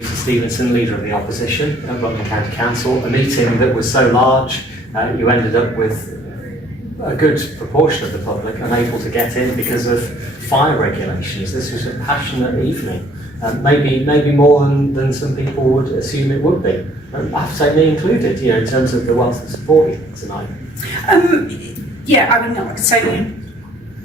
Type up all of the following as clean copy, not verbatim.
Stephenson, leader of the opposition at Rutland County Council, a meeting that was so large you ended up with a good proportion of the public unable to get in because of fire regulations. This was a passionate evening, maybe more than some people would assume it would be. I have to say, me included, in terms of the wealth of support tonight. Yeah, I mean, I could say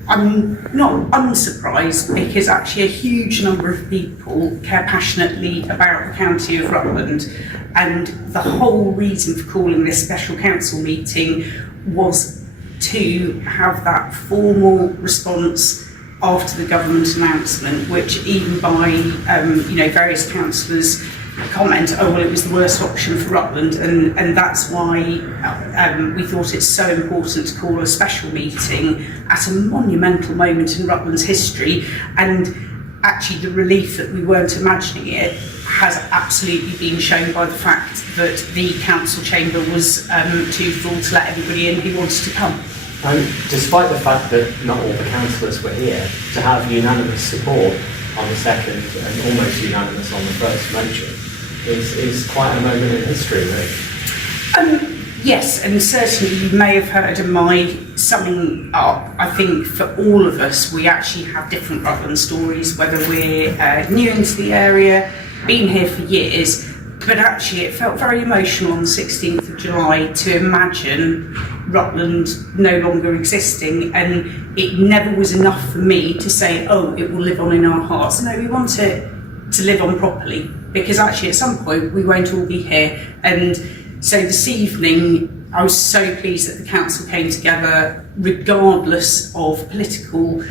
I'm not unsurprised because actually a huge number of people care passionately about the county of Rutland, and the whole reason for calling this special council meeting was to have that formal response after the government announcement, which even by various councillors comment, oh well, it was the worst option for Rutland, and that's why we thought it's so important to call a special meeting at a monumental moment in Rutland's history. And actually the relief that we weren't imagining it has absolutely been shown by the fact that the council chamber was too full to let everybody in who wanted to come. And despite the fact that not all the councillors were here, to have unanimous support on the second and almost unanimous on the first motion is quite a moment in history, really. Yes, and certainly you may have heard in my summing up, I think for all of us, we actually have different Rutland stories, whether we're new into the area, been here for years, but actually it felt very emotional on the 16th of July to imagine Rutland no longer existing, and it never was enough for me to say, oh, it will live on in our hearts. No, we want it to live on properly, because actually at some point we won't all be here. And so this evening I was so pleased that the council came together regardless of political,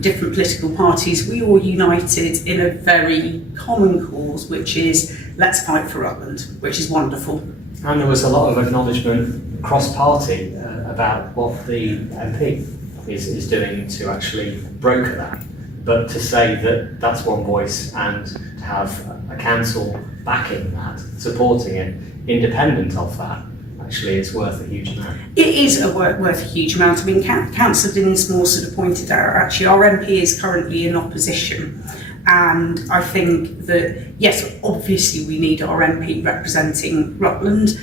different political parties. We all united in a very common cause, which is let's fight for Rutland, which is wonderful. And there was a lot of acknowledgement cross-party about what the MP is doing to actually broker that. But to say that that's one voice and to have a council backing that, supporting it, independent of that, actually it's worth a huge amount. It is worth a huge amount. I mean, Councillor Dinsmore sort of pointed out, actually our MP is currently in opposition. And I think that, yes, obviously we need our MP representing Rutland,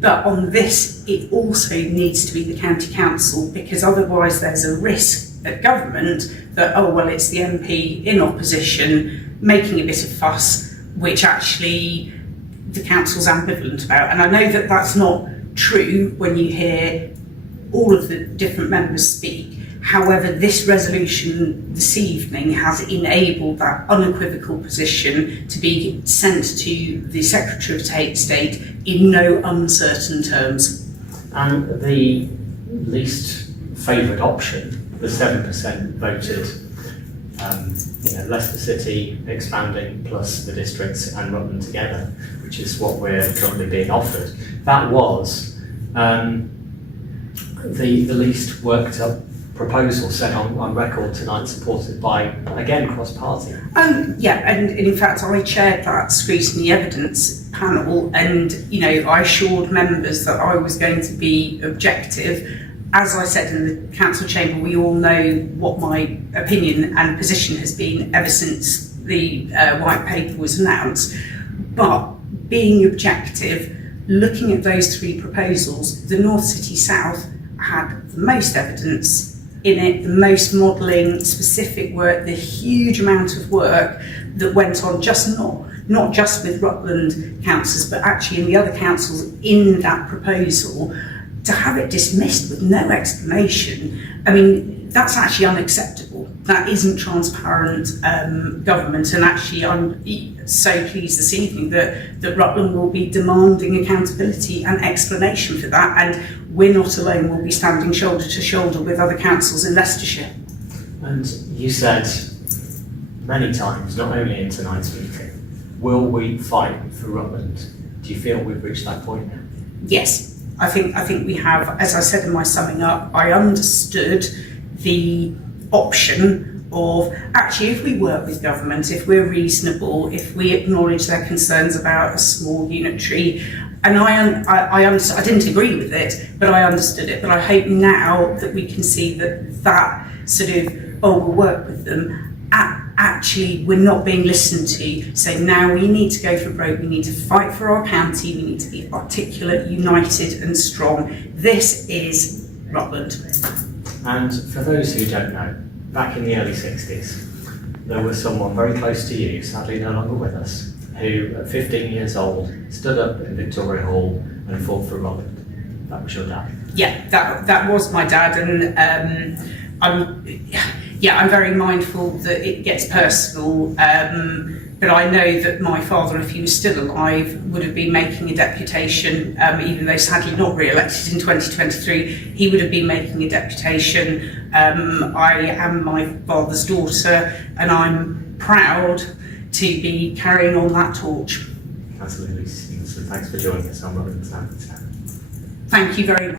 but on this it also needs to be the county council, because otherwise there's a risk at government that, oh well, it's the MP in opposition making a bit of fuss, which actually the council's ambivalent about. And I know that that's not true when you hear all of the different members speak. However, this resolution this evening has enabled that unequivocal position to be sent to the Secretary of State in no uncertain terms. And the least favoured option, the 7% voted, Leicester City expanding plus the districts and Rutland together, which is what we're currently being offered. That was the least worked up proposal set on record tonight, supported by, again, cross-party. Yeah, and in fact I chaired that scrutiny evidence panel, and I assured members that I was going to be objective. As I said in the council chamber, we all know what my opinion and position has been ever since the white paper was announced. But being objective, looking at those three proposals, the North City South had the most evidence in it, the most modelling, specific work, the huge amount of work that went on, not just with Rutland councils, but actually in the other councils in that proposal. To have it dismissed with no explanation, I mean, that's actually unacceptable. That isn't transparent government, and actually I'm so pleased this evening that Rutland will be demanding accountability and explanation for that, and we're not alone. We'll be standing shoulder to shoulder with other councils in Leicestershire. And you said many times, not only in tonight's meeting, will we fight for Rutland? Do you feel we've reached that point now? Yes. I think we have. As I said in my summing up, I understood the option of actually, if we work with government, if we're reasonable, if we acknowledge their concerns about a small unitary, and I didn't agree with it, but I understood it. But I hope now that we can see that sort of, oh, we'll work with them, actually we're not being listened to. So now we need to go for broke, we need to fight for our county, we need to be articulate, united and strong. This is Rutland. And for those who don't know, back in the early 60s, there was someone very close to you, sadly no longer with us, who at 15 years old stood up in Victoria Hall and fought for Rutland. That was your dad. Yeah, that was my dad, and I'm very mindful that it gets personal, but I know that my father, if he was still alive, would have been making a deputation, even though sadly not re-elected in 2023, he would have been making a deputation. I am my father's daughter, and I'm proud to be carrying on that torch. Absolutely, so thanks for joining us on Rutland County Council. Thank you very much.